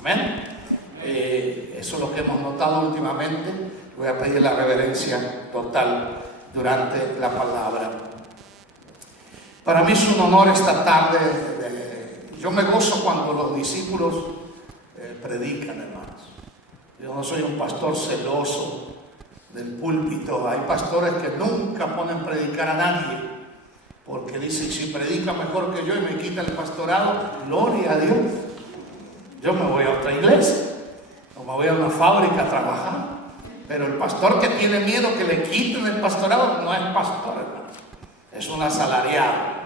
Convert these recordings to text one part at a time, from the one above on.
Amén. Eso es lo que hemos notado últimamente. Voy a pedir la reverencia total durante la palabra. Para mí es un honor esta tarde. Yo me gozo cuando los discípulos predican, hermanos. Yo no soy un pastor celoso del púlpito. Hay pastores que nunca ponen a predicar a nadie, porque dicen, si predica mejor que yo y me quita el pastorado, gloria a Dios, yo me voy a otra iglesia o me voy a una fábrica a trabajar. Pero el pastor que tiene miedo que le quiten el pastorado no es pastor, hermano, es un asalariado.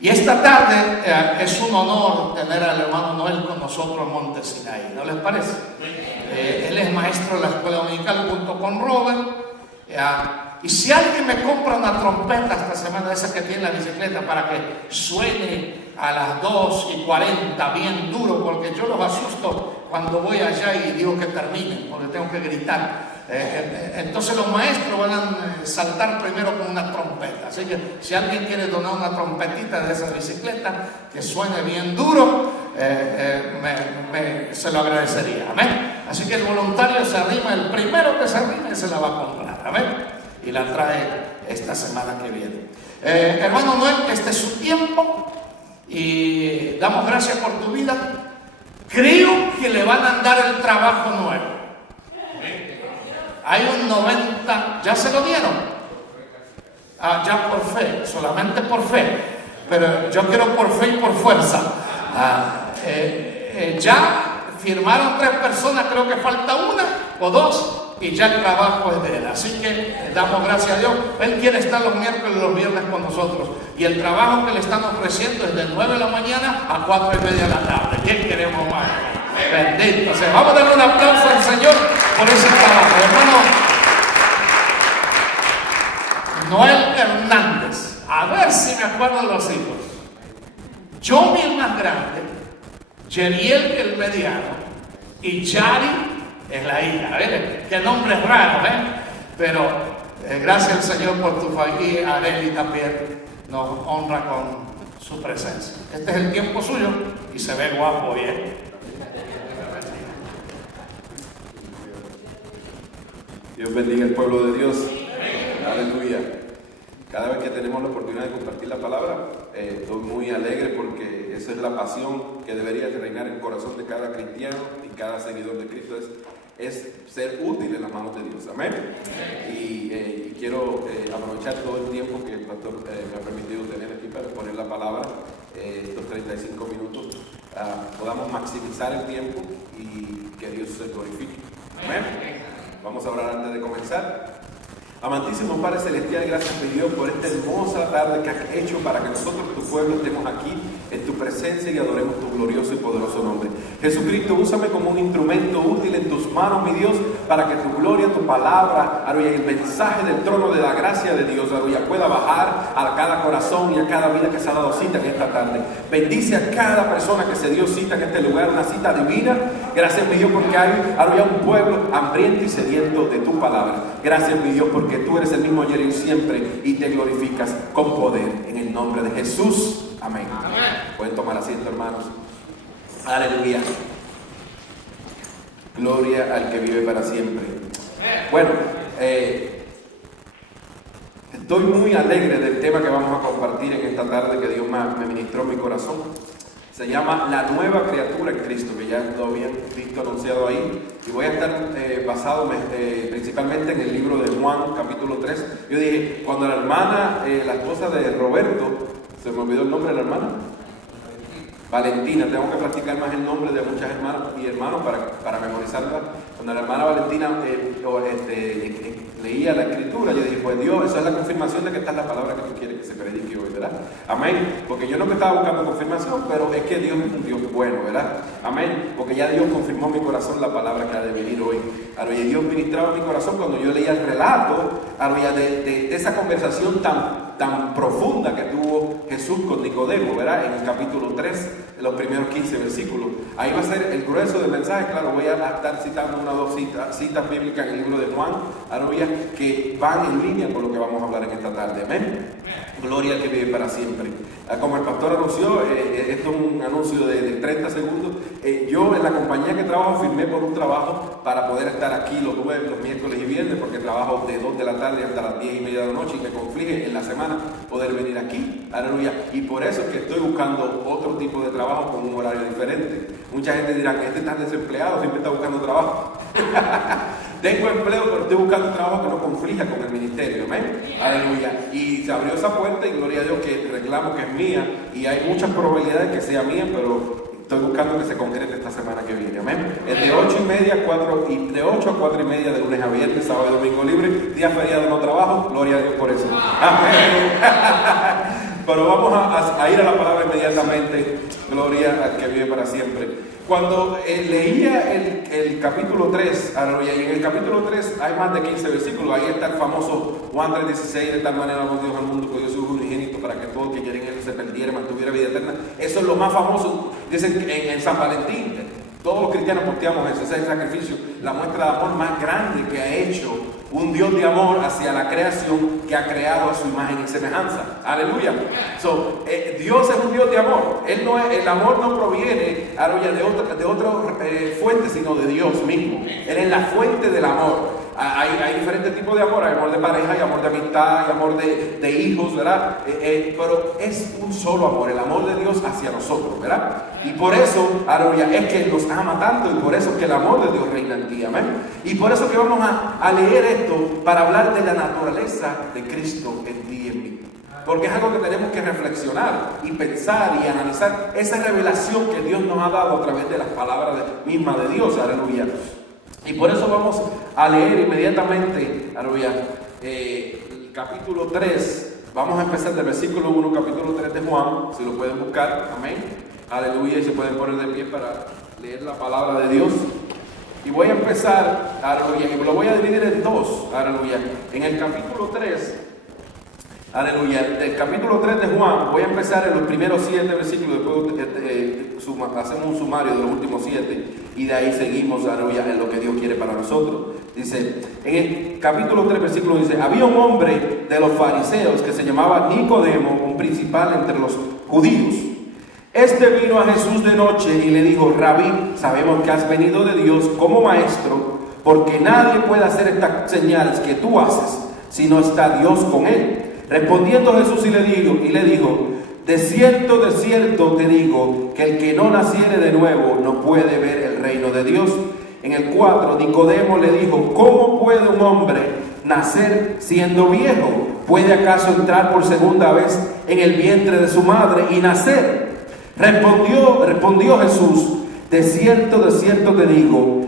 Y esta tarde es un honor tener al hermano Noel con nosotros en Monte Sinaí, ¿no les parece? Él es maestro de la escuela dominical junto con Robert. Y si alguien me compra una trompeta esta semana, esa que tiene la bicicleta, para que suene a las 2:40 bien duro, porque yo los asusto cuando voy allá y digo que terminen, porque tengo que gritar. Entonces los maestros van a saltar primero con una trompeta. Así que si alguien quiere donar una trompetita de esa bicicleta que suene bien duro, se lo agradecería. Amén. Así que el voluntario se arrima, el primero que se arrime se la va a comprar. Amén. Y la trae esta semana que viene. Hermano Noel, este es su tiempo y damos gracias por tu vida. Creo que le van a dar el trabajo nuevo. Hay un 90, ¿ya se lo dieron? Ya por fe, solamente por fe. Pero yo quiero por fe y por fuerza. Ya firmaron 3 personas, creo que falta una o 2. Y ya el trabajo es de él. Así que damos gracias a Dios. Él quiere estar los miércoles y los viernes con nosotros. Y el trabajo que le están ofreciendo es de 9 de la mañana a 4:30 de la tarde. ¿Quién queremos más? Bendito. O sea, vamos a darle un aplauso al Señor por ese trabajo. Hermano Noel Hernández. A ver si me acuerdo de los hijos. Johnny el más grande, Jeriel el mediano y Yari es la hija. ¿Ves? Qué nombre raro, pero gracias al Señor por tu familia. Areli también nos honra con su presencia. Este es el tiempo suyo y se ve guapo, ¿bien? Dios bendiga el pueblo de Dios. Aleluya. Cada vez que tenemos la oportunidad de compartir la palabra, estoy muy alegre porque esa es la pasión que debería de reinar en el corazón de cada cristiano y cada seguidor de Cristo, es ser útil en las manos de Dios. Amén. Y quiero aprovechar todo el tiempo que el pastor me ha permitido tener aquí para poner la palabra, estos 35 minutos, podamos maximizar el tiempo y que Dios se glorifique. Amén. Vamos a orar antes de comenzar. Amantísimo Padre Celestial, gracias a Dios por esta hermosa tarde que has hecho para que nosotros, tu pueblo, estemos aquí en tu presencia y adoremos tu glorioso y poderoso nombre. Jesucristo, úsame como un instrumento útil en tus manos, mi Dios, para que tu gloria, tu palabra, aleluya, el mensaje del trono de la gracia de Dios, aleluya, pueda bajar a cada corazón y a cada vida que se ha dado cita en esta tarde. Bendice a cada persona que se dio cita en este lugar, una cita divina. Gracias, mi Dios, porque hay, aleluya, un pueblo hambriento y sediento de tu palabra. Gracias, mi Dios, porque tú eres el mismo ayer y siempre y te glorificas con poder. En el nombre de Jesús. Amén. Amén. Pueden tomar asiento, hermanos. Aleluya. Gloria al que vive para siempre. Bueno, estoy muy alegre del tema que vamos a compartir en esta tarde que Dios me ministró en mi corazón. Se llama La Nueva Criatura en Cristo, que ya lo habían visto anunciado ahí. Y voy a estar basado principalmente en el libro de Juan, capítulo 3. Yo dije, cuando la hermana, la esposa de Roberto, se me olvidó el nombre de la hermana, Valentina, tengo que practicar más el nombre de muchas hermanas y hermanos para memorizarla. Cuando la hermana Valentina leía la escritura, yo dije, pues Dios, esa es la confirmación de que esta es la palabra que tú quieres que se predique hoy, ¿verdad? Amén. Porque yo no me estaba buscando confirmación, pero es que Dios es un Dios bueno, ¿verdad? Amén. Porque ya Dios confirmó en mi corazón la palabra que ha de venir hoy. Y Dios ministraba en mi corazón cuando yo leía el relato de esa conversación tan profunda que tuvo Jesús con Nicodemo, ¿verdad? En el capítulo 3, los primeros 15 versículos. Ahí va a ser el grueso del mensaje. Claro, voy a estar citando una o dos citas bíblicas en el libro de Juan, aleluya, que van en línea con lo que vamos a hablar en esta tarde. Amén. Gloria al que vive para siempre. Como el pastor anunció, esto es un anuncio de 30 segundos. Yo en la compañía que trabajo firmé por un trabajo para poder estar aquí los jueves, los miércoles y viernes, porque trabajo de 2 de la tarde hasta las 10:30 de la noche y me conflige en la semana poder venir aquí. Aleluya. Y por eso es que estoy buscando otro tipo de trabajo con un horario diferente. Mucha gente dirá que este está desempleado, siempre está buscando trabajo. Tengo empleo, pero estoy buscando un trabajo que no conflija con el ministerio. Amén. Aleluya. Y se abrió esa puerta y gloria a Dios que reclamo que es mía. Y hay muchas probabilidades que sea mía, pero estoy buscando que se concrete esta semana que viene. Amén. Es de 8:30 a 4 y de 8 a 4:30 de lunes a viernes, sábado y domingo libre. Día feriado no trabajo. Gloria a Dios por eso. Amén. Pero vamos a ir a la palabra inmediatamente. Gloria al que vive para siempre. Cuando leía el capítulo 3, aleluya, y en el capítulo 3 hay más de 15 versículos. Ahí está el famoso Juan 3:16, de tal manera amó Dios al mundo que dio su Hijo unigénito para que todo el que quiera en él se perdiera y mantuviera vida eterna. Eso es lo más famoso, dicen en San Valentín. Todos los cristianos posteamos eso, ese es el sacrificio, la muestra de amor más grande que ha hecho un Dios de amor hacia la creación, que ha creado a su imagen y semejanza. Aleluya. Dios es un Dios de amor. El amor no proviene, aleluya, de otra fuente, sino de Dios mismo. Él es la fuente del amor. Hay diferentes tipos de amor. Hay amor de pareja, hay amor de amistad, hay amor de hijos, ¿verdad? Pero es un solo amor, el amor de Dios hacia nosotros, ¿verdad? Y por eso, aleluya, es que nos ama tanto, y por eso es que el amor de Dios reina en ti, amén. Y por eso que vamos a leer esto para hablar de la naturaleza de Cristo en ti y en mí. Porque es algo que tenemos que reflexionar y pensar y analizar esa revelación que Dios nos ha dado a través de las palabras mismas de Dios, aleluya. Y por eso vamos a leer inmediatamente, aleluya, el capítulo 3. Vamos a empezar del versículo 1, capítulo 3 de Juan, si lo pueden buscar, amén. Aleluya, y se pueden poner de pie para leer la palabra de Dios. Y voy a empezar, aleluya, y lo voy a dividir en dos, aleluya. En el capítulo 3, aleluya, del capítulo 3 de Juan, voy a empezar en los primeros 7 versículos, después hacemos un sumario de los últimos 7, y de ahí seguimos, aleluya, en lo que Dios quiere para nosotros. Dice, en el capítulo 3, versículo dice, había un hombre de los fariseos que se llamaba Nicodemo, un principal entre los judíos. Este vino a Jesús de noche y le dijo, Rabí, sabemos que has venido de Dios como maestro, porque nadie puede hacer estas señales que tú haces, si no está Dios con él. Respondiendo Jesús y le dijo, de cierto te digo, que el que no naciere de nuevo no puede ver el reino de Dios. En el 4, Nicodemo le dijo, ¿cómo puede un hombre nacer siendo viejo? ¿Puede acaso entrar por segunda vez en el vientre de su madre y nacer? Respondió Jesús, de cierto te digo,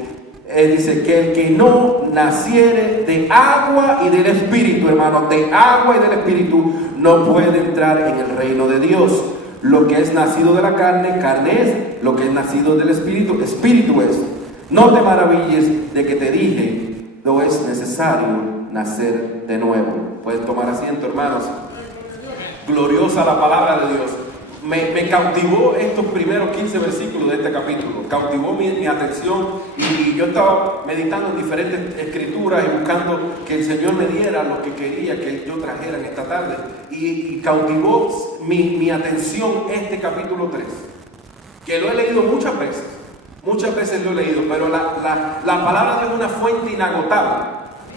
dice que el que no naciere de agua y del Espíritu, hermano, de agua y del Espíritu, no puede entrar en el reino de Dios. Lo que es nacido de la carne, carne es; lo que es nacido del Espíritu, Espíritu es. No te maravilles de que te dije, no es necesario nacer de nuevo. Pueden tomar asiento, hermanos. Gloriosa la palabra de Dios. Me cautivó estos primeros 15 versículos de este capítulo, cautivó mi atención, y yo estaba meditando en diferentes escrituras y buscando que el Señor me diera lo que quería que yo trajera en esta tarde, y cautivó mi atención este capítulo 3, que lo he leído muchas veces lo he leído, pero la palabra de Dios es una fuente inagotable,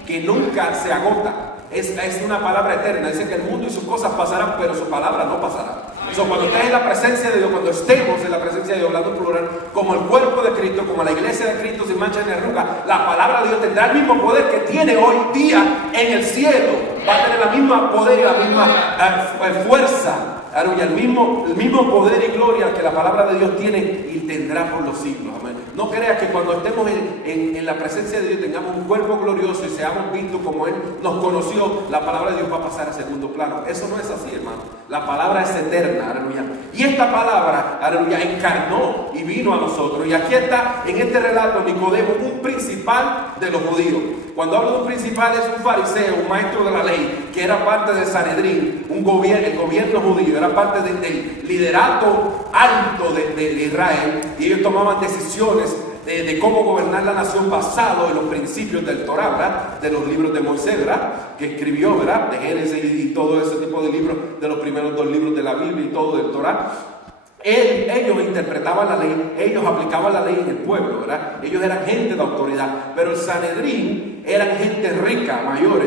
que nunca se agota. Es una palabra eterna. Dice que el mundo y sus cosas pasarán, pero su palabra no pasará. Cuando estés en la presencia de Dios, cuando estemos en la presencia de Dios, hablando en plural, como el cuerpo de Cristo, como la iglesia de Cristo sin mancha ni arruga, la palabra de Dios tendrá el mismo poder que tiene hoy día en el cielo. Va a tener la misma poder y la misma fuerza. El mismo poder y gloria que la palabra de Dios tiene y tendrá por los siglos. Amén. No creas que cuando estemos en la presencia de Dios tengamos un cuerpo glorioso y seamos vistos como Él nos conoció, la palabra de Dios va a pasar a segundo plano. Eso no es así, hermano. La palabra es eterna, aleluya. Y esta palabra, aleluya, encarnó y vino a nosotros. Y aquí está en este relato Nicodemo, un principal de los judíos. Cuando hablo de un principal es un fariseo, un maestro de la ley, que era parte del Sanedrín, el gobierno judío, era parte del liderato alto de Israel, y ellos tomaban decisiones de cómo gobernar la nación basado en los principios del Torá, ¿verdad? De los libros de Moisés, ¿verdad? Que escribió, ¿verdad? De Génesis y todo ese tipo de libros, de los primeros 2 libros de la Biblia y todo del Torá. Ellos interpretaban la ley, ellos aplicaban la ley en el pueblo, ¿verdad? Ellos eran gente de autoridad, pero el Sanedrín eran gente rica,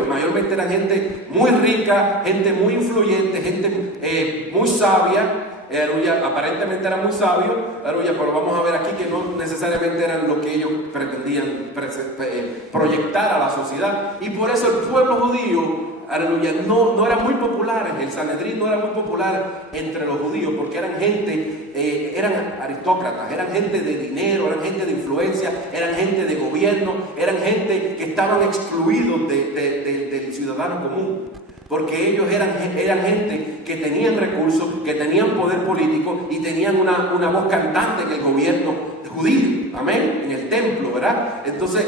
mayormente eran gente muy rica, gente muy influyente, gente muy sabia. Aparentemente eran muy sabios, pero vamos a ver aquí que no necesariamente eran lo que ellos pretendían proyectar a la sociedad. Y por eso el pueblo judío, no eran muy populares. El Sanedrín no era muy popular entre los judíos porque eran gente, eran aristócratas, eran gente de dinero, eran gente de influencia, eran gente de gobierno, eran gente que estaban excluidos del ciudadano común. Porque ellos eran gente que tenían recursos, que tenían poder político y tenían una voz cantante en el gobierno judío, amén, en el templo, ¿verdad? Entonces,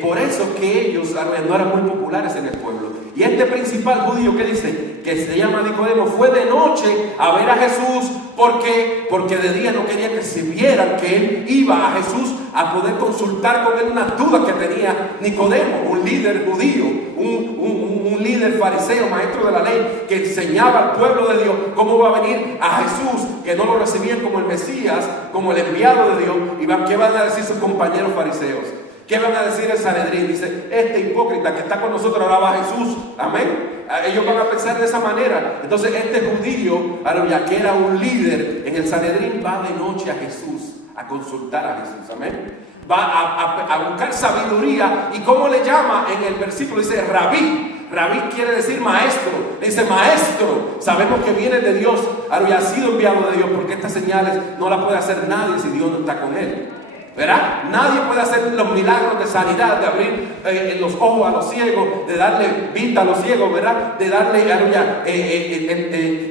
por eso que ellos no eran muy populares en el pueblo. Y este principal judío, ¿qué dice? Que se llama Nicodemo, fue de noche a ver a Jesús. ¿Por qué? Porque de día no quería que se vieran que él iba a Jesús a poder consultar con él unas dudas que tenía Nicodemo, un líder judío, un líder fariseo, maestro de la ley, que enseñaba al pueblo de Dios cómo va a venir a Jesús, que no lo recibían como el Mesías, como el enviado de Dios. ¿Y qué van a decir sus compañeros fariseos? ¿Qué van a decir el Sanedrín? Dice, este hipócrita que está con nosotros ahora va a Jesús. Amén. Ellos van a pensar de esa manera. Entonces este judío, que era un líder en el Sanedrín, va de noche a Jesús, a consultar a Jesús. Amén. Va a buscar sabiduría. ¿Y cómo le llama? En el versículo dice rabí. Rabí quiere decir maestro. Dice maestro. Sabemos que viene de Dios. Ha sido enviado de Dios, porque estas señales no las puede hacer nadie si Dios no está con él. ¿Verdad? Nadie puede hacer los milagros de sanidad, de abrir los ojos a los ciegos, de darle vista a los ciegos, ¿verdad? De darle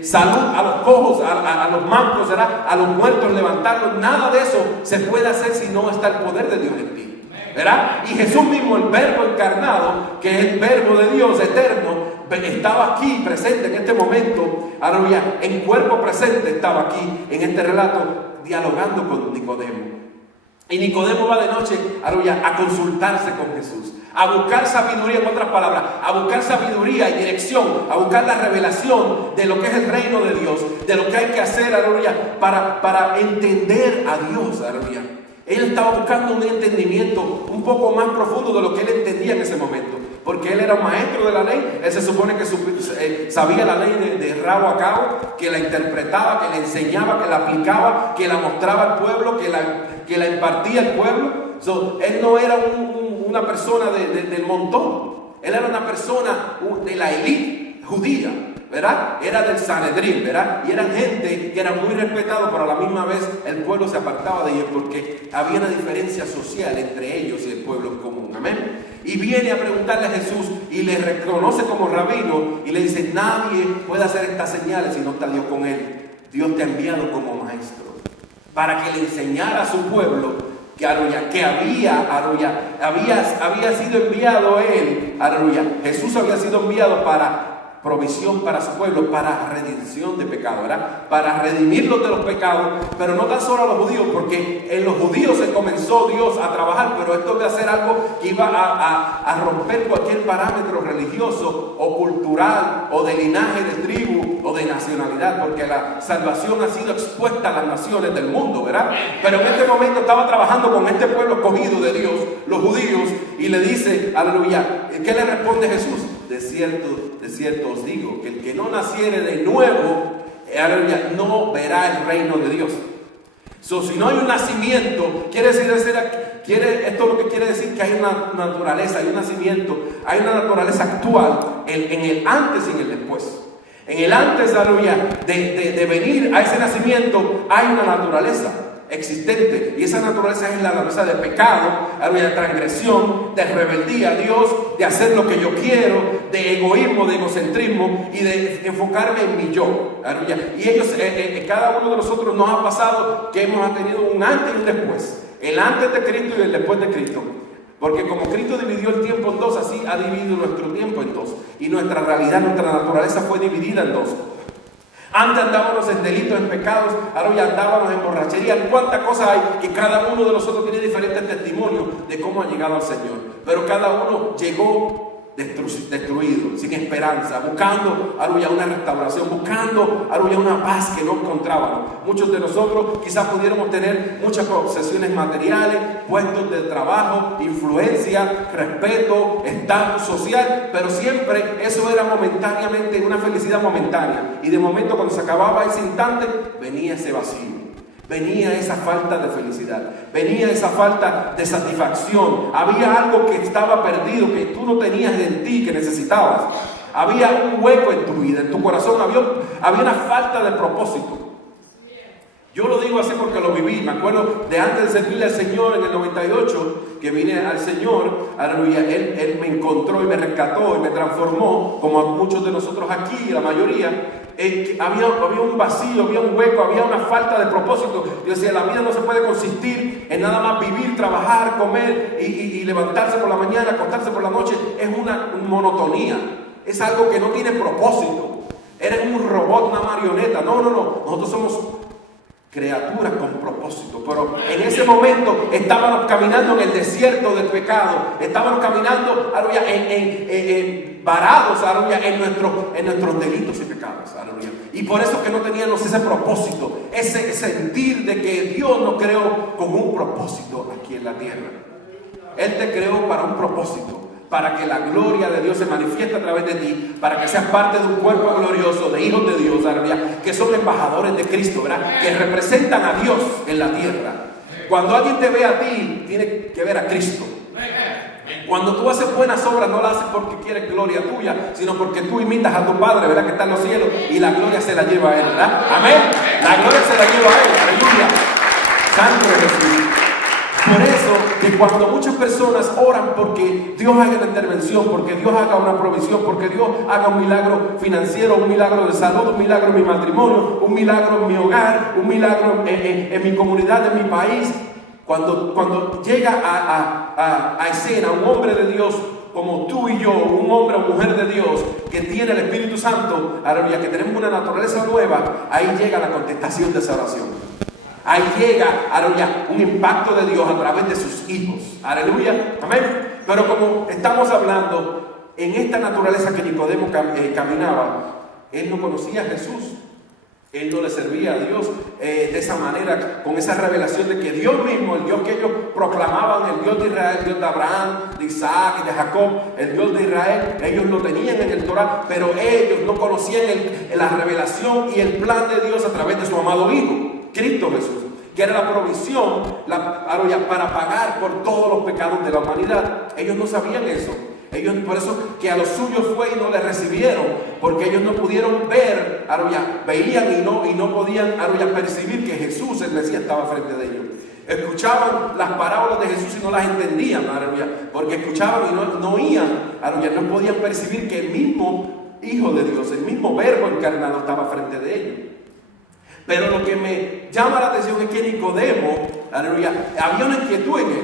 salud a los cojos, a los mancos, ¿verdad? A los muertos, levantarlos. Nada de eso se puede hacer si no está el poder de Dios en ti, ¿verdad? Y Jesús mismo, el verbo encarnado, que es el verbo de Dios eterno, estaba aquí presente en este momento, en cuerpo presente estaba aquí en este relato, dialogando con Nicodemo. Y Nicodemo va de noche a consultarse con Jesús, a buscar sabiduría, en otras palabras, a buscar sabiduría y dirección, a buscar la revelación de lo que es el reino de Dios, de lo que hay que hacer, para entender a Dios, Él estaba buscando un entendimiento un poco más profundo de lo que él entendía en ese momento, porque él era maestro de la ley. Él se supone que sabía la ley de rabo a cabo, que la interpretaba, que la enseñaba, que la aplicaba, que la mostraba al pueblo, que la impartía al pueblo. Él no era una persona del montón, él era una persona de la élite judía, ¿verdad? Era del Sanedrín, ¿verdad? Y eran gente que era muy respetada, pero a la misma vez el pueblo se apartaba de ellos porque había una diferencia social entre ellos y el pueblo en común. Amén. Y viene a preguntarle a Jesús y le reconoce como rabino y le dice: nadie puede hacer estas señales si no está Dios con él. Dios te ha enviado como maestro para que le enseñara a su pueblo que había sido enviado él, Jesús había sido enviado para provisión para su pueblo, para redención de pecados, ¿verdad? Para redimirlos de los pecados, pero no tan solo a los judíos, porque en los judíos se comenzó Dios a trabajar, pero esto iba a ser algo que iba a romper cualquier parámetro religioso o cultural o de linaje de tribu o de nacionalidad, porque la salvación ha sido expuesta a las naciones del mundo, ¿verdad? Pero en este momento estaba trabajando con este pueblo escogido de Dios, los judíos, y le dice, aleluya, ¿qué le responde Jesús? De cierto os digo, que el que no naciere de nuevo, no verá el reino de Dios. Si no hay un nacimiento, esto lo que quiere decir que hay una naturaleza, hay un nacimiento, hay una naturaleza actual en el antes y en el después. En el antes, de venir a ese nacimiento, hay una naturaleza existente, y esa naturaleza es la naturaleza de pecado, de transgresión, de rebeldía a Dios, de hacer lo que yo quiero, de egoísmo, de egocentrismo y de enfocarme en mi yo. Y ellos, cada uno de nosotros nos ha pasado que hemos tenido un antes y un después, el antes de Cristo y el después de Cristo. Porque como Cristo dividió el tiempo en dos, así ha dividido nuestro tiempo en dos, y nuestra realidad, nuestra naturaleza fue dividida en dos. Antes andábamos en delitos, en pecados, ahora ya andábamos en borrachería. Cuántas cosas hay que cada uno de nosotros tiene diferentes testimonios de cómo ha llegado al Señor. Pero cada uno llegó destruido, sin esperanza, buscando, aleluya, una restauración, buscando, aleluya, una paz que no encontrábamos. Muchos de nosotros quizás pudiéramos tener muchas posesiones materiales, puestos de trabajo, influencia, respeto, estatus social, pero siempre eso era momentáneamente, una felicidad momentánea. Y de momento, cuando se acababa ese instante, venía ese vacío. Venía esa falta de felicidad, venía esa falta de satisfacción. Había algo que estaba perdido, que tú no tenías en ti, que necesitabas. Había un hueco en tu vida, en tu corazón, había una falta de propósito. Yo lo digo así porque lo viví. Me acuerdo de antes de servirle al Señor en el 98, que vine al Señor, aleluya, Él me encontró y me rescató y me transformó, como a muchos de nosotros aquí, la mayoría. Había un vacío, había un hueco, había una falta de propósito. Yo decía, la vida no se puede consistir en nada más vivir, trabajar, comer y levantarse por la mañana, acostarse por la noche. Es una monotonía, es algo que no tiene propósito. Eres un robot, una marioneta. No, nosotros somos criaturas con propósito. Pero en ese momento estábamos caminando en el desierto del pecado, estábamos caminando, aleluya, varados, aleluya, en nuestros delitos y pecados, aleluya. Y por eso que no teníamos ese propósito, ese sentir de que Dios nos creó con un propósito aquí en la tierra. Él te creó para un propósito, para que la gloria de Dios se manifieste a través de ti, para que seas parte de un cuerpo glorioso de hijos de Dios, aleluya, que son embajadores de Cristo, ¿verdad? Que representan a Dios en la tierra. Cuando alguien te ve a ti, tiene que ver a Cristo. Cuando tú haces buenas obras, no las haces porque quieres gloria tuya, sino porque tú imitas a tu Padre, ¿verdad? Que está en los cielos, y la gloria se la lleva a Él, ¿verdad? Amén. La gloria se la lleva a Él, aleluya. Santo de Jesús. Por eso, que cuando muchas personas oran porque Dios haga una intervención, porque Dios haga una provisión, porque Dios haga un milagro financiero, un milagro de salud, un milagro en mi matrimonio, un milagro en mi hogar, un milagro en mi comunidad, en mi país, cuando llega a escena un hombre de Dios como tú y yo, un hombre o mujer de Dios que tiene el Espíritu Santo, aleluya, que tenemos una naturaleza nueva, ahí llega la contestación de esa oración. Ahí llega, aleluya, un impacto de Dios a través de sus hijos. Aleluya, amén. Pero como estamos hablando, en esta naturaleza que Nicodemo caminaba, él no conocía a Jesús. Él no le servía a Dios de esa manera, con esa revelación de que Dios mismo, el Dios que ellos proclamaban, el Dios de Israel, el Dios de Abraham, de Isaac y de Jacob, el Dios de Israel, ellos lo tenían en el Torá, pero ellos no conocían la revelación y el plan de Dios a través de su amado Hijo, Cristo Jesús, que era la provisión para pagar por todos los pecados de la humanidad. Ellos no sabían eso. Ellos, por eso que a los suyos fue y no les recibieron, porque ellos no pudieron ver, veían y no podían percibir que Jesús, el Mesías, estaba frente de ellos. Escuchaban las parábolas de Jesús y no las entendían, porque escuchaban y no oían, no podían percibir que el mismo Hijo de Dios, el mismo Verbo encarnado estaba frente de ellos. Pero lo que me llama la atención es que Nicodemo, había una inquietud en él.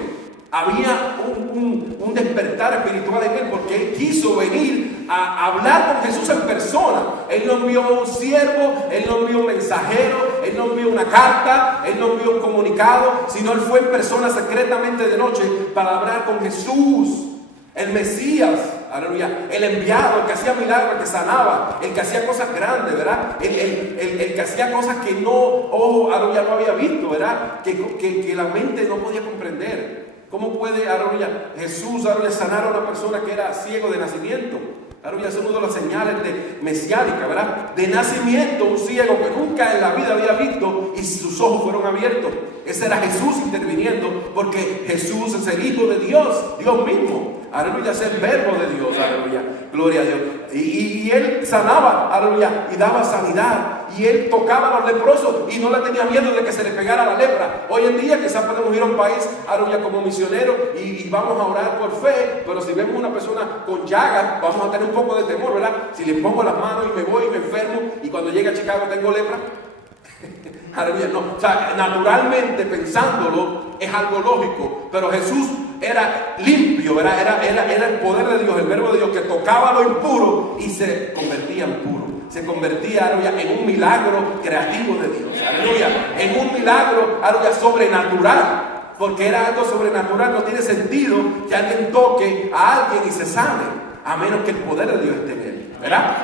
Había un despertar espiritual en él, porque él quiso venir a hablar con Jesús en persona. Él no envió un siervo, él no envió un mensajero, él no envió una carta, él no envió un comunicado, sino él fue en persona secretamente de noche para hablar con Jesús, el Mesías, el enviado, el que hacía milagros, el que sanaba, el que hacía cosas grandes, ¿verdad? El que hacía cosas que no había visto, ¿verdad? Que la mente no podía comprender. ¿Cómo puede, Jesús, sanar a una persona que era ciego de nacimiento? Es una de las señales de mesiánica, ¿verdad? De nacimiento, un ciego que nunca en la vida había visto y sus ojos fueron abiertos. Ese era Jesús interviniendo, porque Jesús es el Hijo de Dios, Dios mismo. Es el Verbo de Dios, gloria a Dios. Y él sanaba, y daba sanidad. Y él tocaba a los leprosos y no le tenía miedo de que se le pegara la lepra. Hoy en día quizás podemos ir a un país, como misioneros y vamos a orar por fe, pero si vemos una persona con llagas, vamos a tener un poco de temor, ¿verdad? Si le pongo las manos y me voy y me enfermo y cuando llegue a Chicago tengo lepra. No, naturalmente pensándolo es algo lógico, pero Jesús era limpio, ¿verdad? Era el poder de Dios, el Verbo de Dios, que tocaba lo impuro y se convertía en puro. Se convertía, en un milagro creativo de Dios, en un milagro, sobrenatural, porque era algo sobrenatural. No tiene sentido que alguien toque a alguien y se sane. a menos que el poder de Dios esté en él, ¿verdad?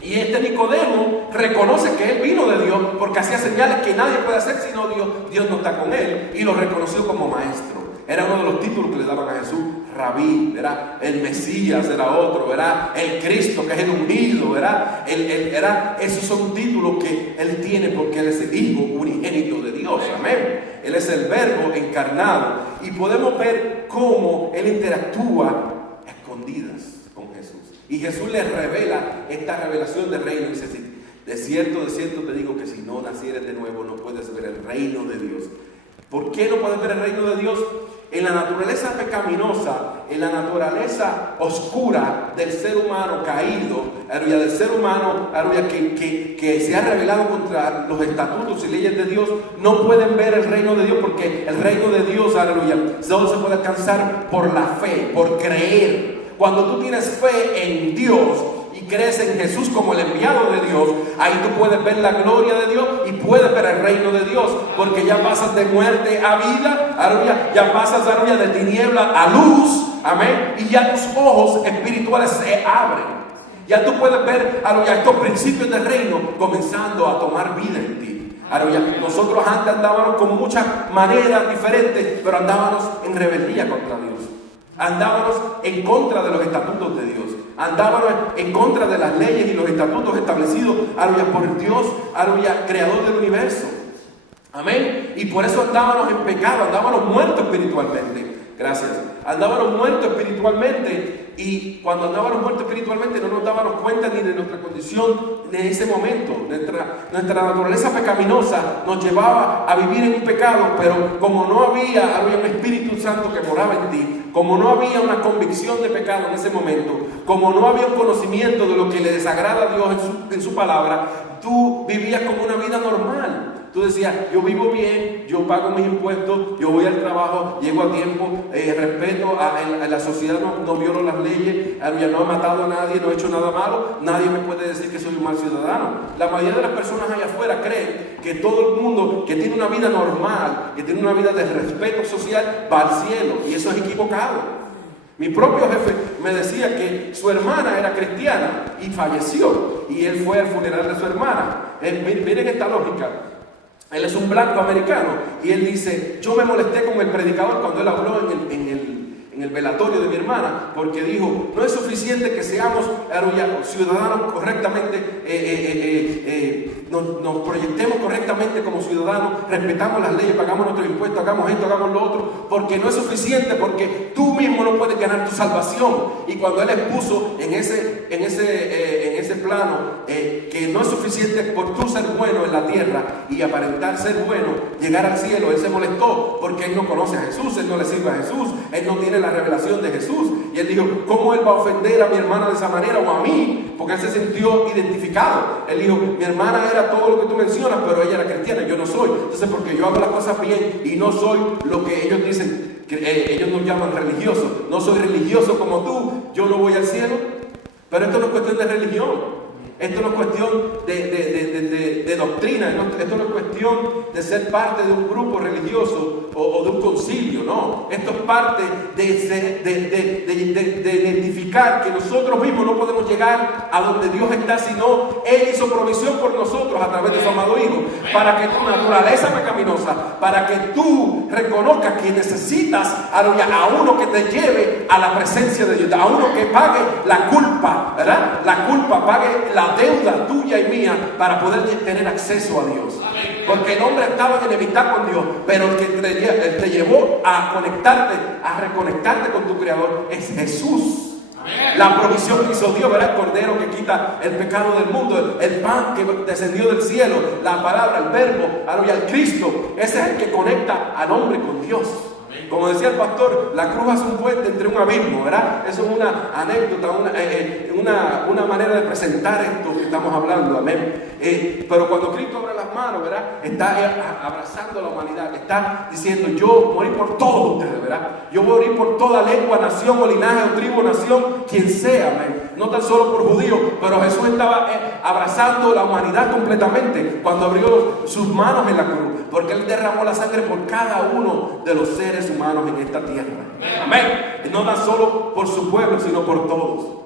Y este Nicodemo reconoce que él vino de Dios porque hacía señales que nadie puede hacer sino Dios. Dios no está con él y lo reconoció como maestro. Era uno de los títulos que le daban a Jesús, Rabí, ¿verdad? El Mesías era otro, ¿verdad? El Cristo, que es el ungido, ¿verdad? Esos son títulos que él tiene porque él es el Hijo unigénito de Dios, amén. Él es el Verbo encarnado y podemos ver cómo él interactúa a escondidas con Jesús. Y Jesús le revela esta revelación del reino y dice así: de cierto te digo que si no nacieres de nuevo no puedes ver el reino de Dios. ¿Por qué no puedes ver el reino de Dios? En la naturaleza pecaminosa, en la naturaleza oscura del ser humano caído, del ser humano que se ha rebelado contra los estatutos y leyes de Dios, no pueden ver el reino de Dios, porque el reino de Dios, aleluya, solo se puede alcanzar por la fe, por creer. Cuando tú tienes fe en Dios y crees en Jesús como el enviado de Dios, ahí tú puedes ver la gloria de Dios y puedes ver el reino de Dios, porque ya pasas de muerte a vida, aleluya, ya pasas, aleluya, de tiniebla a luz, amén, y ya tus ojos espirituales se abren. Ya tú puedes ver, aleluya, estos principios del reino comenzando a tomar vida en ti. Aleluya. Nosotros antes andábamos con muchas maneras diferentes, pero andábamos en rebeldía contra Dios. Andábamos en contra de los estatutos de Dios. Andábamos en contra de las leyes y los estatutos establecidos, aleluya, por Dios, aleluya, creador del universo. Amén. Y por eso andábamos en pecado, andábamos muertos espiritualmente. Gracias. Andábamos muertos espiritualmente, y cuando andábamos muertos espiritualmente no nos dábamos cuenta ni de nuestra condición en ese momento. Nuestra naturaleza pecaminosa nos llevaba a vivir en un pecado, pero como no había un Espíritu Santo que moraba en ti, como no había una convicción de pecado en ese momento, como no había un conocimiento de lo que le desagrada a Dios en su palabra, tú vivías como una vida normal. Tú decías, yo vivo bien, yo pago mis impuestos, yo voy al trabajo, llego a tiempo, respeto a la sociedad, no violo las leyes, no he matado a nadie, no he hecho nada malo, nadie me puede decir que soy un mal ciudadano. La mayoría de las personas allá afuera creen que todo el mundo que tiene una vida normal, que tiene una vida de respeto social, va al cielo, y eso es equivocado. Mi propio jefe me decía que su hermana era cristiana y falleció, y él fue al funeral de su hermana. Miren esta lógica. Él es un blanco americano y él dice, yo me molesté con el predicador cuando él habló en el velatorio de mi hermana, porque dijo, no es suficiente que seamos ciudadanos correctamente, nos proyectemos correctamente como ciudadanos, respetamos las leyes, pagamos nuestros impuestos, hagamos esto, hagamos lo otro, porque no es suficiente, porque tú mismo no puedes ganar tu salvación. Y cuando él expuso en ese plano que no es suficiente por tú ser bueno en la tierra y aparentar ser bueno, llegar al cielo, él se molestó porque él no conoce a Jesús, él no le sirve a Jesús, él no tiene la revelación de Jesús. Y él dijo, ¿cómo él va a ofender a mi hermana de esa manera o a mí? Porque él se sintió identificado. Él dijo, mi hermana era todo lo que tú mencionas, pero ella era cristiana, yo no soy. Entonces, porque yo hago las cosas bien y no soy lo que ellos dicen, que ellos nos llaman religiosos, no soy religioso como tú, yo no voy al cielo. Pero esto no es cuestión de religión. Esto no es cuestión de doctrina, esto no es cuestión de ser parte de un grupo religioso o de un concilio, no. Esto es parte de identificar que nosotros mismos no podemos llegar a donde Dios está, sino Él hizo provisión por nosotros a través de su amado Hijo, para que tu naturaleza pecaminosa, para que tú reconozcas que necesitas a uno que te lleve a la presencia de Dios, a uno que pague la culpa, ¿verdad? La culpa, pague la deuda tuya y mía para poder tener acceso a Dios. Porque el hombre estaba en enemistad con Dios, pero el que te llevó a conectarte, a reconectarte con tu Creador es Jesús. La provisión que hizo Dios, ¿verdad? El Cordero que quita el pecado del mundo, el pan que descendió del cielo, la palabra, el verbo, el Cristo. Ese es el que conecta al hombre con Dios. Como decía el pastor, la cruz es un puente entre un abismo, ¿verdad? Eso es una anécdota, una manera de presentar esto que estamos hablando, amén. Pero cuando Cristo abre la las manos, ¿verdad? Está abrazando a la humanidad, está diciendo, yo morí por todos ustedes, ¿verdad? Yo morí por toda lengua, nación o linaje o tribu, nación, quien sea, amén. No tan solo por judíos, pero Jesús estaba abrazando la humanidad completamente cuando abrió sus manos en la cruz, porque Él derramó la sangre por cada uno de los seres humanos en esta tierra. Amén. No tan solo por su pueblo, sino por todos.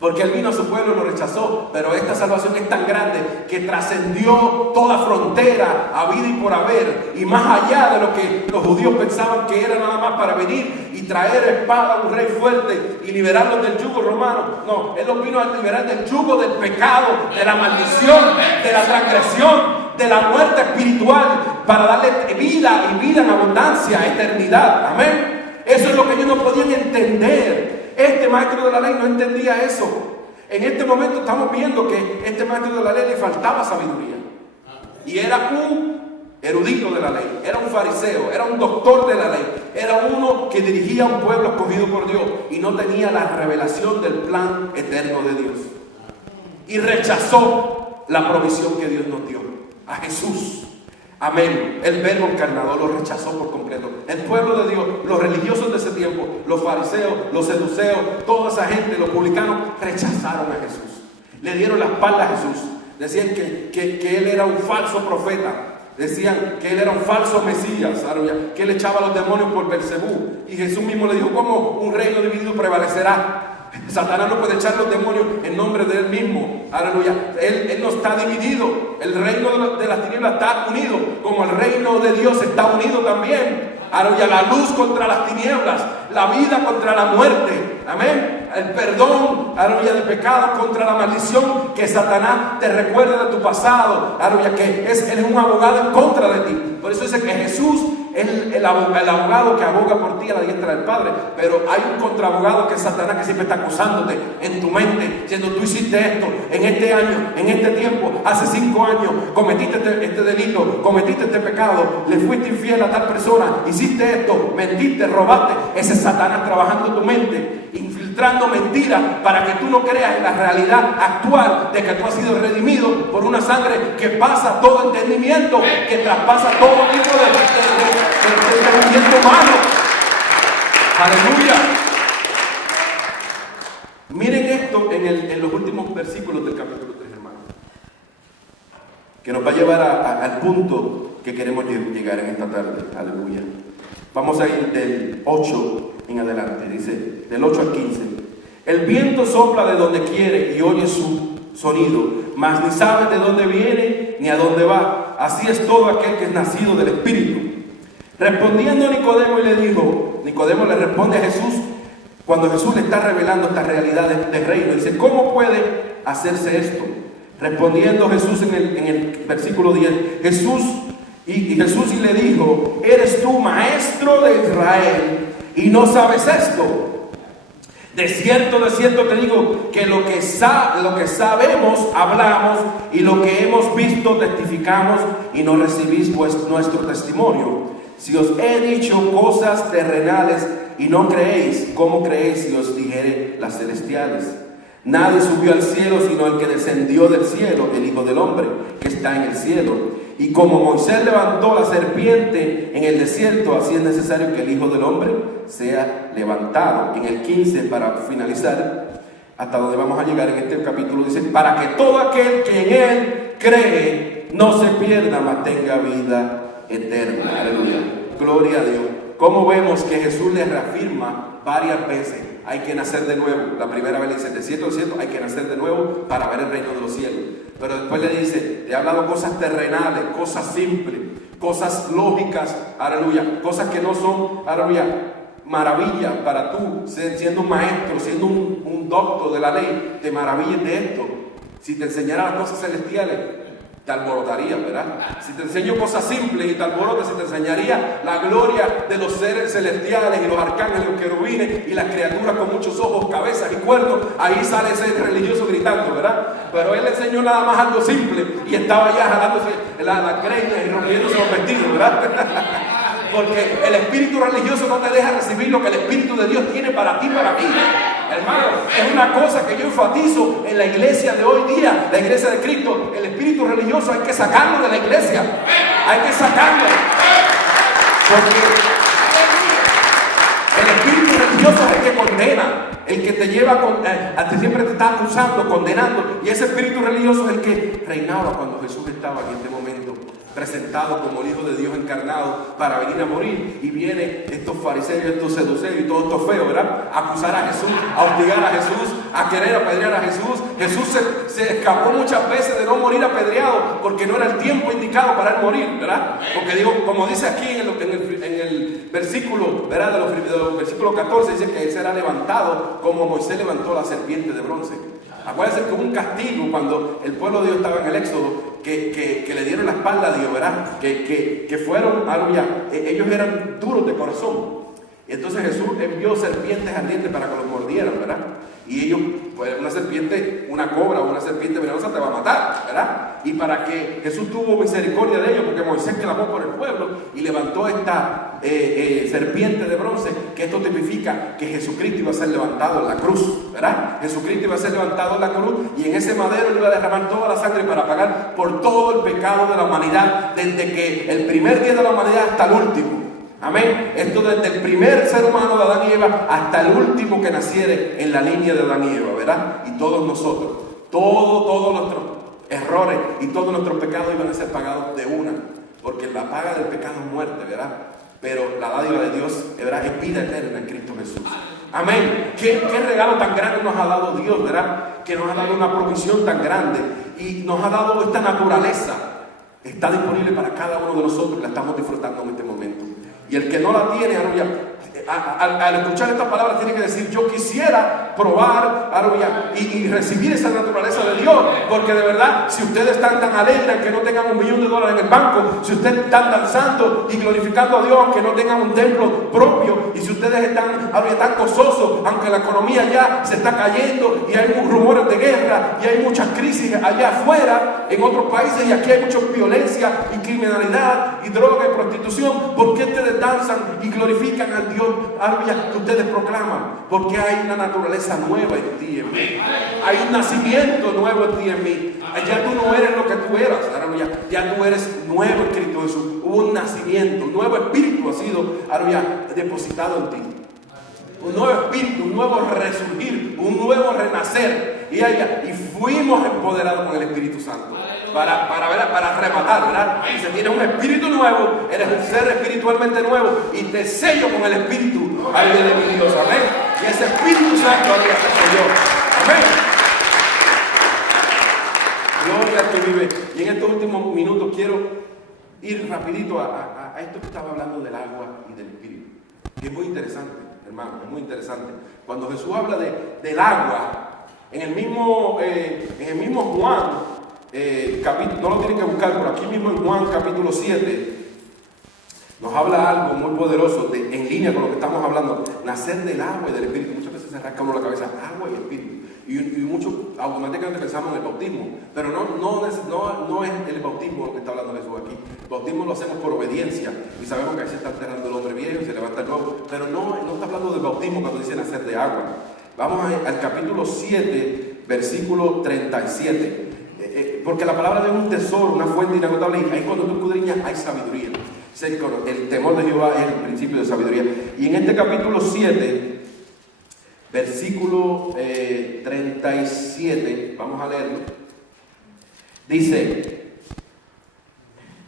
Porque Él vino a su pueblo y lo rechazó, pero esta salvación es tan grande que trascendió toda frontera, habida y por haber, y más allá de lo que los judíos pensaban que era nada más para venir y traer espada a un rey fuerte y liberarlos del yugo romano. No, Él los vino a liberar del yugo del pecado, de la maldición, de la transgresión, de la muerte espiritual, para darle vida y vida en abundancia, eternidad. Amén. Eso es lo que ellos no podían entender. Este maestro de la ley no entendía eso. En este momento estamos viendo que este maestro de la ley le faltaba sabiduría. Y era un erudito de la ley, era un fariseo, era un doctor de la ley, era uno que dirigía a un pueblo escogido por Dios y no tenía la revelación del plan eterno de Dios. Y rechazó la provisión que Dios nos dio, a Jesús. Amén. El verbo encarnado lo rechazó por completo. El pueblo de Dios, los religiosos de ese tiempo, los fariseos, los seduceos, toda esa gente, los publicanos, rechazaron a Jesús. Le dieron la espalda a Jesús. Decían que Él era un falso profeta. Decían que Él era un falso Mesías, que Él echaba a los demonios por Belcebú. Y Jesús mismo le dijo, ¿cómo un reino dividido prevalecerá? Satanás no puede echar los demonios en nombre de Él mismo. Aleluya. Él no está dividido. El reino de las tinieblas está unido, como el reino de Dios está unido también. Aleluya. La luz contra las tinieblas, la vida contra la muerte. Amén. El perdón, aleluya, de pecado contra la maldición que Satanás te recuerda de tu pasado. Aleluya, que Él es un abogado en contra de ti. Por eso dice que Jesús es el abogado que aboga por ti a la diestra del Padre. Pero hay un contraabogado que es Satanás, que siempre está acusándote en tu mente, diciendo, tú hiciste esto en este año, en este tiempo, hace 5 años, cometiste este delito, cometiste este pecado, le fuiste infiel a tal persona, hiciste esto, mentiste, robaste. Ese es Satanás trabajando en tu mente, infiltrando mentiras para que tú no creas en la realidad actual de que tú has sido redimido por una sangre que pasa todo entendimiento, que traspasa todo tipo de entendimiento humano. Aleluya. Miren esto en los últimos versículos del capítulo 3, hermanos, que nos va a llevar al punto que queremos llegar en esta tarde. Aleluya. Vamos a ir del 8 en adelante, dice, del 8 al 15. El viento sopla de donde quiere y oye su sonido, mas ni sabe de dónde viene ni a dónde va. Así es todo aquel que es nacido del Espíritu. Respondiendo Nicodemo le responde a Jesús, cuando Jesús le está revelando estas realidades del reino, dice, ¿cómo puede hacerse esto? Respondiendo Jesús en el versículo 10, Jesús le dijo, ¿eres tú maestro de Israel y no sabes esto? De cierto te digo que lo que sabemos hablamos y lo que hemos visto testificamos y no recibís pues nuestro testimonio. Si os he dicho cosas terrenales y no creéis, ¿cómo creéis si os dijere las celestiales? Nadie subió al cielo sino el que descendió del cielo, el Hijo del Hombre, que está en el cielo. Y como Moisés levantó la serpiente en el desierto, así es necesario que el Hijo del Hombre sea levantado. En el 15, para finalizar, hasta donde vamos a llegar en este capítulo, dice, para que todo aquel que en Él cree no se pierda, mas tenga vida eterna. Aleluya. Gloria a Dios. Como vemos que Jesús le reafirma varias veces, hay que nacer de nuevo. La primera vez le dice, de cierto, hay que nacer de nuevo para ver el reino de los cielos. Pero después le dice, le ha hablado cosas terrenales, cosas simples, cosas lógicas, aleluya, cosas que no son, aleluya, maravillas para tú, siendo un maestro, siendo un doctor de la ley, te maravilles de esto. Si te enseñara las cosas celestiales, te alborotaría, ¿verdad? Si te enseño cosas simples y te alborotas, si te enseñaría la gloria de los seres celestiales y los arcángeles, los querubines y las criaturas con muchos ojos, cabezas y cuernos, ahí sale ese religioso gritando, ¿verdad? Pero él le enseñó nada más algo simple y estaba ya jalándose la greña y rompiéndose los vestidos, ¿verdad? Porque el espíritu religioso no te deja recibir lo que el Espíritu de Dios tiene para ti, para mí. Hermano, es una cosa que yo enfatizo en la iglesia de hoy día, la iglesia de Cristo. El espíritu religioso hay que sacarlo de la iglesia. Hay que sacarlo. Porque el espíritu religioso es el que condena, el que te lleva a que siempre te está acusando, condenando. Y ese espíritu religioso es el que reinaba cuando Jesús estaba en este momento presentado como el Hijo de Dios encarnado para venir a morir. Y vienen estos fariseos, estos seduceos y todos estos feos, ¿verdad? A acusar a Jesús, a hostigar a Jesús, a querer apedrear a Jesús. Jesús se escapó muchas veces de no morir apedreado porque no era el tiempo indicado para él morir, ¿verdad? Porque digo, como dice aquí en el versículo, ¿verdad? De los versículos 14, dice que él será levantado como Moisés levantó la serpiente de bronce. Acuérdense que hubo un castigo cuando el pueblo de Dios estaba en el Éxodo, que le dieron la espalda a Dios, ¿verdad? Que fueron, ellos eran duros de corazón. Y entonces Jesús envió serpientes ardientes para que los mordieran, ¿verdad? Y ellos, pues una serpiente, una cobra o una serpiente venenosa te va a matar, ¿verdad? Y para que Jesús tuvo misericordia de ellos, porque Moisés clamó por el pueblo y levantó esta serpiente de bronce, que esto tipifica que Jesucristo iba a ser levantado en la cruz, ¿verdad? Jesucristo iba a ser levantado en la cruz y en ese madero iba a derramar toda la sangre para pagar por todo el pecado de la humanidad, desde que el primer día de la humanidad hasta el último. Amén. Esto desde el primer ser humano de Adán y Eva hasta el último que naciere en la línea de Adán y Eva, ¿verdad? Y todos nosotros, todos nuestros errores y todos nuestros pecados iban a ser pagados de una, porque la paga del pecado es muerte, ¿verdad? Pero la dádiva de Dios, ¿verdad?, es vida eterna en Cristo Jesús. Amén. ¿Qué regalo tan grande nos ha dado Dios, ¿verdad? Que nos ha dado una provisión tan grande y nos ha dado esta naturaleza. Está disponible para cada uno de nosotros y la estamos disfrutando en este momento. Y el que no la tiene, al escuchar esta palabra tiene que decir: yo quisiera probar y recibir esa naturaleza de Dios. Porque de verdad, si ustedes están tan alegres que no tengan $1 millón en el banco, si ustedes están danzando y glorificando a Dios aunque no tengan un templo propio, y si ustedes están tan gozosos aunque la economía ya se está cayendo y hay rumores de guerra y hay muchas crisis allá afuera en otros países, y aquí hay mucha violencia y criminalidad y droga y prostitución, ¿por qué ustedes danzan y glorifican al Dios que ustedes proclaman? Porque hay una naturaleza nueva en ti y en mí. Hay un nacimiento nuevo en ti y en mí. Ya tú no eres lo que tú eras, ya tú eres nuevo en Cristo Jesús. Hubo un nacimiento, un nuevo espíritu ha sido depositado en ti. Un nuevo espíritu, un nuevo resurgir, un nuevo renacer. Y fuimos empoderados con el Espíritu Santo para rematar, ¿verdad? Y si tienes un espíritu nuevo, eres un ser espiritualmente nuevo y te sello con el espíritu de mi Dios, amén. Y ese Espíritu Santo soy yo, amén. Gloria al que vive. Y en estos últimos minutos quiero ir rapidito a esto que estaba hablando del agua y del espíritu, que es muy interesante, hermano, es muy interesante. Cuando Jesús habla del agua, en el mismo Juan, no lo tienen que buscar, pero aquí mismo en Juan capítulo 7 nos habla algo muy poderoso en línea con lo que estamos hablando: nacer del agua y del espíritu. Muchas veces se rasca uno la cabeza, agua y espíritu, y muchos automáticamente pensamos en el bautismo, pero no es el bautismo lo que está hablando Jesús aquí. El bautismo lo hacemos por obediencia y sabemos que ahí se está enterrando el hombre viejo y se levanta el nuevo, pero no está hablando del bautismo cuando dice nacer de agua. Vamos al capítulo 7, versículo 37. Porque la palabra de un tesoro, una fuente inagotable, y ahí cuando tú escudriñas hay sabiduría. El temor de Jehová es el principio de sabiduría. Y en este capítulo 7, versículo 37, vamos a leerlo. Dice: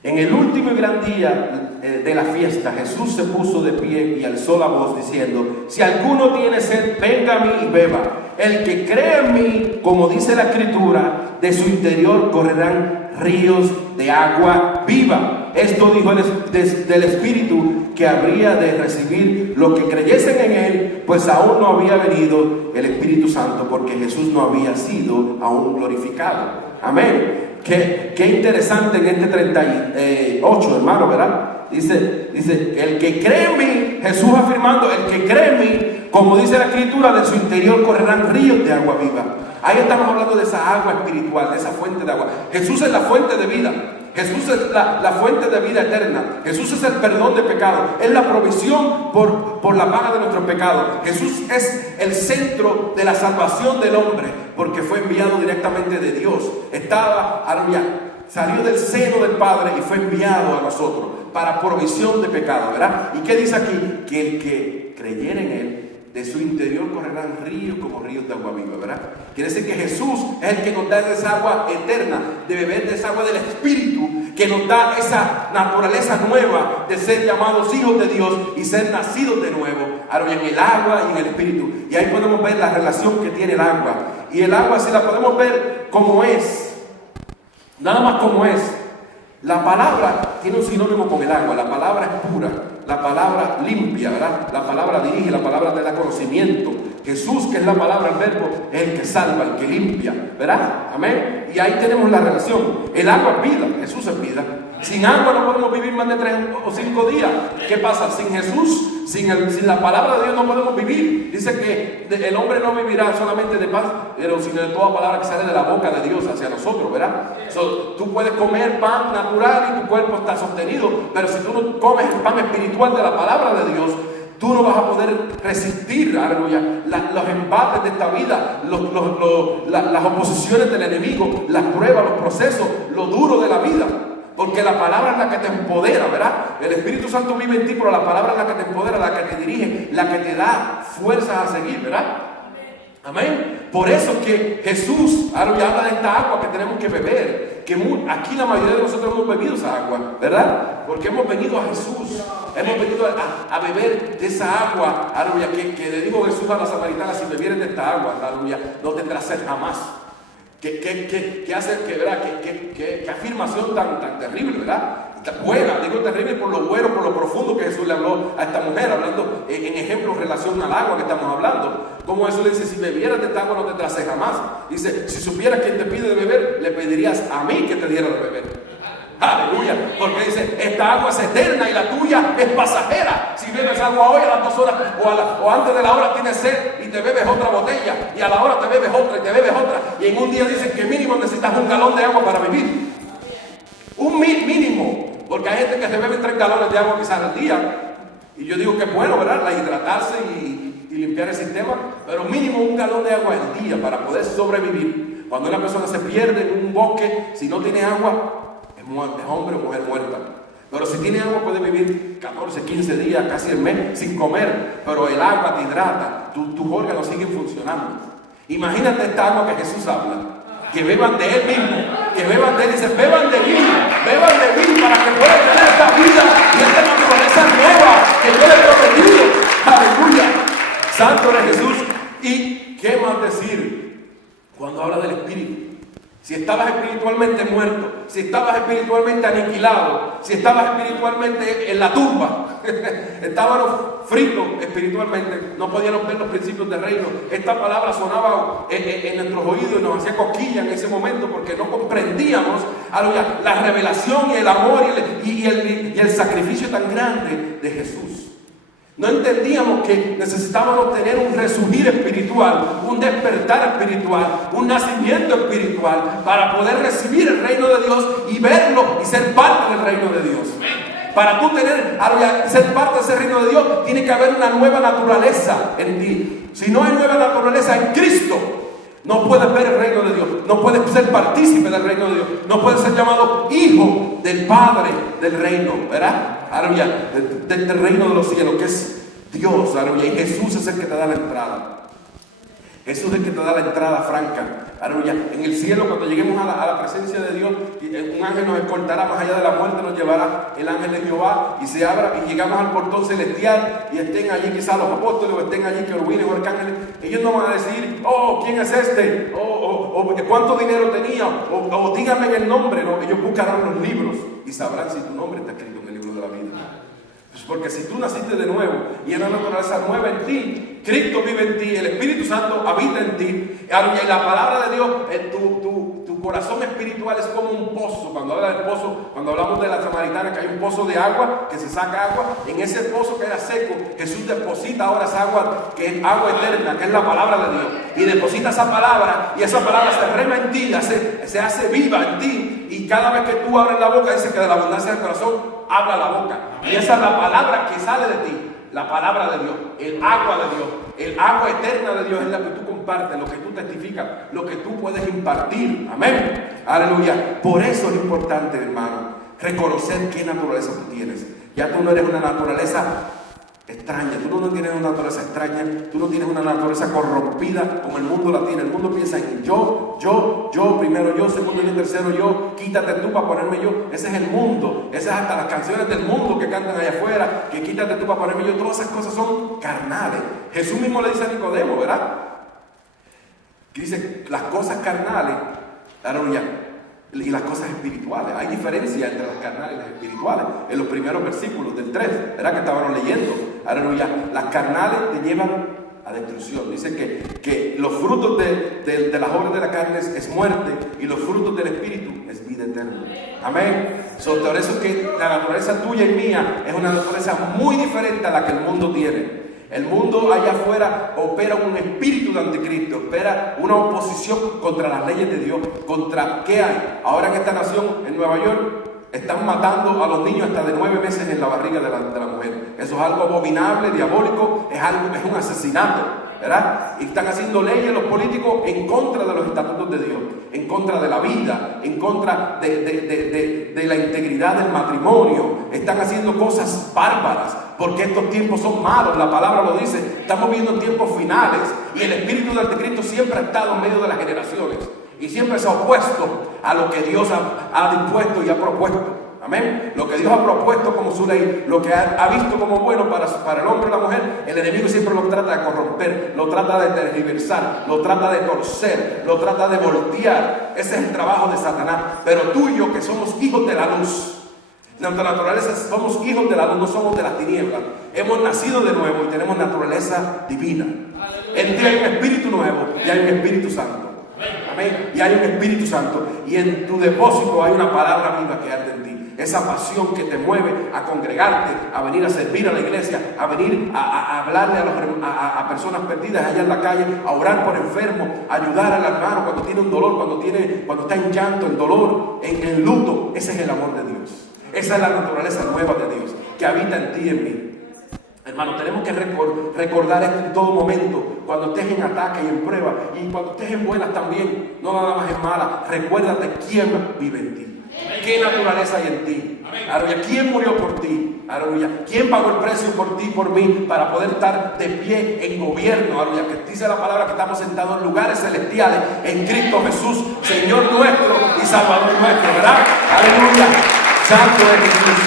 en el último y gran día de la fiesta, Jesús se puso de pie y alzó la voz diciendo: si alguno tiene sed, venga a mí y beba. El que cree en mí, como dice la Escritura, de su interior correrán ríos de agua viva. Esto dijo del Espíritu que habría de recibir los que creyesen en él, pues aún no había venido el Espíritu Santo, porque Jesús no había sido aún glorificado. Amén. Qué interesante en este 38, hermano, ¿verdad? Dice, el que cree en mí, Jesús afirmando, el que cree en mí, como dice la Escritura, de su interior correrán ríos de agua viva. Ahí estamos hablando de esa agua espiritual, de esa fuente de agua. Jesús es la fuente de vida. Jesús es la fuente de vida eterna. Jesús es el perdón de pecado. Es la provisión por la paga de nuestros pecados. Jesús es el centro de la salvación del hombre, porque fue enviado directamente de Dios. Salió del seno del Padre y fue enviado a nosotros para provisión de pecado, ¿verdad? ¿Y qué dice aquí? Que el que creyera en Él, de su interior correrán ríos como ríos de agua viva, ¿verdad? Quiere decir que Jesús es el que nos da esa agua eterna, de beber de esa agua del Espíritu, que nos da esa naturaleza nueva de ser llamados hijos de Dios y ser nacidos de nuevo, en el agua y en el Espíritu. Y ahí podemos ver la relación que tiene el agua. Y el agua, si la podemos ver como es, nada más como es. La palabra tiene un sinónimo con el agua. La palabra es pura, la palabra limpia, ¿verdad? La palabra dirige, la palabra te da conocimiento. Jesús, que es la palabra, el verbo, es el que salva, el que limpia, ¿verdad? Amén. Y ahí tenemos la relación. El agua es vida, Jesús es vida. Sin agua no podemos vivir más de 3 o 5 días. ¿Qué pasa? Sin Jesús, sin la palabra de Dios no podemos vivir. Dice que el hombre no vivirá solamente de paz, pero sino de toda palabra que sale de la boca de Dios hacia nosotros, ¿verdad? Tú puedes comer pan natural y tu cuerpo está sostenido, pero si tú no comes el pan espiritual de la palabra de Dios, tú no vas a poder resistir, aleluya, los embates de esta vida, las oposiciones del enemigo, las pruebas, los procesos, lo duro de la vida. Porque la palabra es la que te empodera, ¿verdad? El Espíritu Santo vive en ti, pero la palabra es la que te empodera, la que te dirige, la que te da fuerzas a seguir, ¿verdad? Amén. Por eso que Jesús habla de esta agua que tenemos que beber. Que aquí la mayoría de nosotros hemos bebido esa agua, ¿verdad? Porque hemos venido a Jesús. Hemos venido a beber de esa agua, aleluya, que le dijo Jesús a la samaritana: si bebieres de esta agua, aleluya, no tendrás sed jamás. ¿Qué hace, ¿verdad? ¿Qué afirmación tan terrible, ¿verdad? Buena, digo terrible por lo bueno, por lo profundo que Jesús le habló a esta mujer, hablando en ejemplo en relación al agua que estamos hablando. Como Jesús le dice: si bebieras de esta agua no tendrás sed jamás. Dice: si supieras quién te pide de beber, le pedirías a mí que te diera de beber. Aleluya, porque dice: esta agua es eterna y la tuya es pasajera. Si bebes agua hoy, a las 2 horas o antes de la hora tienes sed y te bebes otra botella, y a la hora te bebes otra y te bebes otra, y en un día dicen que mínimo necesitas 1 galón de agua para vivir. Un mínimo, porque hay gente que se bebe 3 galones de agua quizás al día, y yo digo que es bueno, ¿verdad? La hidratarse y limpiar el sistema, pero mínimo 1 galón de agua al día para poder sobrevivir. Cuando una persona se pierde en un bosque, si no tiene agua, es hombre o mujer muerta. Pero si tiene agua puede vivir 14, 15 días, casi el mes sin comer. Pero el agua te hidrata, tus órganos siguen funcionando. Imagínate esta agua que Jesús habla, que beban de Él mismo, que beban de Él. Dice: beban de mí para que puedan tener esta vida y esta naturaleza nueva que yo les he prometido. Aleluya, santo eres Jesús. ¿Y qué más decir cuando habla del Espíritu? Si estabas espiritualmente muerto, si estabas espiritualmente aniquilado, si estabas espiritualmente en la tumba, estábamos fritos espiritualmente, no podíamos ver los principios del reino. Esta palabra sonaba en nuestros oídos y nos hacía cosquilla en ese momento, porque no comprendíamos la revelación y el amor y el sacrificio tan grande de Jesús. No entendíamos que necesitábamos tener un resurgir espiritual, un despertar espiritual, un nacimiento espiritual para poder recibir el reino de Dios y verlo y ser parte del reino de Dios. Para tú ser parte de ese reino de Dios, tiene que haber una nueva naturaleza en ti. Si no hay nueva naturaleza en Cristo, no puedes ver el reino de Dios, no puedes ser partícipe del reino de Dios, no puedes ser llamado hijo del Padre del reino, ¿verdad? Aleluya, del reino de los cielos, que es Dios, aleluya, y Jesús es el que te da la entrada. Jesús es el que te da la entrada franca, aleluya. En el cielo, cuando lleguemos a la presencia de Dios, un ángel nos escoltará más allá de la muerte, nos llevará el ángel de Jehová y se abra y llegamos al portón celestial y estén allí quizás los apóstoles o estén allí querubines o arcángeles. Ellos no van a decir: oh, ¿quién es este? O cuánto dinero tenía, o díganme el nombre. No, ellos buscarán los libros y sabrán si tu nombre está escrito en el libro de la vida. Pues porque si tú naciste de nuevo y hay una naturaleza nueva en ti, Cristo vive en ti, el Espíritu Santo habita en ti, y la palabra de Dios, tu corazón espiritual es como un pozo. Cuando habla del pozo, cuando hablamos de la samaritana, que hay un pozo de agua, que se saca agua, en ese pozo que era seco, Jesús deposita ahora esa agua, que es agua eterna, que es la palabra de Dios, y deposita esa palabra, y esa palabra se rema en ti, se hace viva en ti, Y cada vez que tú abres la boca, dice que de la abundancia del corazón habla la boca. Y esa es la palabra que sale de ti. La palabra de Dios, el agua de Dios, el agua eterna de Dios es la que tú compartes, lo que tú testificas, lo que tú puedes impartir. Amén. Aleluya. Por eso es importante, hermano, reconocer qué naturaleza tú tienes. Ya tú no eres una naturaleza extraña, tú no tienes una naturaleza extraña, tú no tienes una naturaleza corrompida como el mundo la tiene. El mundo piensa en yo, primero yo, segundo yo, tercero yo, quítate tú para ponerme yo. Ese es el mundo, esas es hasta las canciones del mundo que cantan allá afuera, que quítate tú para ponerme yo. Todas esas cosas son carnales. Jesús mismo le dice a Nicodemo, ¿verdad? Que dice las cosas carnales, aleluya, y las cosas espirituales. Hay diferencia entre las carnales y las espirituales. En los primeros versículos del 3, ¿verdad? Que estábamos leyendo. Aleluya. Las carnales te llevan a destrucción. Dice que los frutos de las obras de la carne es muerte, y los frutos del espíritu es vida eterna. Amén. Por eso es que la naturaleza tuya y mía es una naturaleza muy diferente a la que el mundo tiene. El mundo allá afuera opera un espíritu de anticristo, opera una oposición contra las leyes de Dios. ¿Contra qué hay? Ahora en esta nación, en Nueva York, están matando a los niños hasta de 9 meses en la barriga de la mujer. Eso es algo abominable, diabólico, es un asesinato, ¿verdad? Y están haciendo leyes los políticos en contra de los estatutos de Dios, en contra de la vida, en contra de la integridad del matrimonio. Están haciendo cosas bárbaras, porque estos tiempos son malos, la palabra lo dice. Estamos viviendo tiempos finales, y el espíritu del anticristo siempre ha estado en medio de las generaciones, y siempre se ha opuesto a lo que Dios ha dispuesto y ha propuesto. Amén. Lo que Dios ha propuesto como su ley, lo que ha visto como bueno para el hombre y la mujer, el enemigo siempre lo trata de corromper, lo trata de tergiversar, lo trata de torcer, lo trata de voltear. Ese es el trabajo de Satanás. Pero tú y yo, que somos hijos de la luz, nuestra naturaleza, somos hijos de la luz, no somos de las tinieblas. Hemos nacido de nuevo y tenemos naturaleza divina. En ti hay un espíritu nuevo y hay un Espíritu Santo. Amén. Y hay un Espíritu Santo, y en tu depósito hay una palabra viva que arde en ti. Esa pasión que te mueve a congregarte, a venir a servir a la iglesia, a venir a hablarle a personas perdidas allá en la calle, a orar por enfermos, a ayudar al hermano cuando tiene un dolor, cuando está en llanto, en dolor, en luto. Ese es el amor de Dios. Esa es la naturaleza nueva de Dios que habita en ti y en mí. Hermano, tenemos que recordar esto en todo momento, cuando estés en ataque y en prueba, y cuando estés en buenas también, no nada más en malas. Recuérdate quién vive en ti, qué naturaleza hay en ti. Aleluya. ¿Quién murió por ti? Aleluya. ¿Quién pagó el precio por ti y por mí para poder estar de pie en gobierno? Aleluya. Que dice la palabra que estamos sentados en lugares celestiales en Cristo Jesús, Señor nuestro y Salvador nuestro, ¿verdad? Aleluya. Santo es Jesús.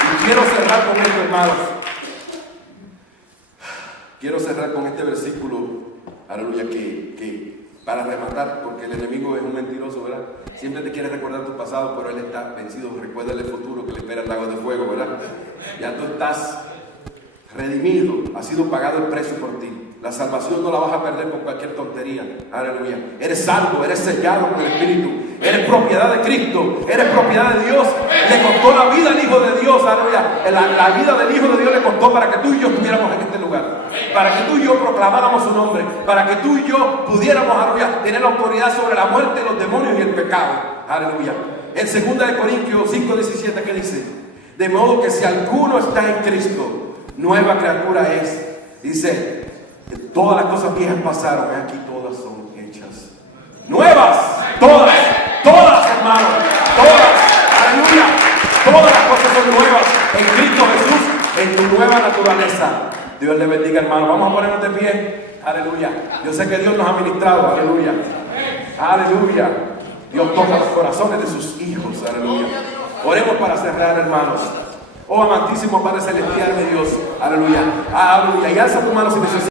Y quiero cerrar con esto, hermanos. Quiero cerrar con este versículo, aleluya, que para rematar, porque el enemigo es un mentiroso, ¿verdad? Siempre te quiere recordar tu pasado, pero él está vencido. Recuérdale el futuro que le espera el lago de fuego, ¿verdad? Ya tú estás redimido, ha sido pagado el precio por ti. La salvación no la vas a perder por cualquier tontería. Aleluya. Eres salvo, eres sellado con el Espíritu. Eres propiedad de Cristo, eres propiedad de Dios. Le costó la vida al Hijo de Dios. Aleluya. La vida del Hijo de Dios le costó para que tú y yo estuviéramos en este lugar, para que tú y yo proclamáramos su nombre, para que tú y yo pudiéramos, aleluya, tener la autoridad sobre la muerte, los demonios y el pecado. Aleluya. En 2 Corintios 5:17, ¿qué dice? De modo que si alguno está en Cristo, nueva criatura es. Dice, todas las cosas viejas pasaron, aquí todas son hechas nuevas. Todas, hermanos, todas. Aleluya. Todas las cosas son nuevas en Cristo Jesús, en tu nueva naturaleza. Dios le bendiga, hermano. Vamos a ponernos de pie. Aleluya. Yo sé que Dios nos ha ministrado. Aleluya. Aleluya. Dios toca los corazones de sus hijos. Aleluya. Oremos para cerrar, hermanos. Oh amantísimo Padre Celestial de Dios. Aleluya. Aleluya. Y alza tu mano si necesitas.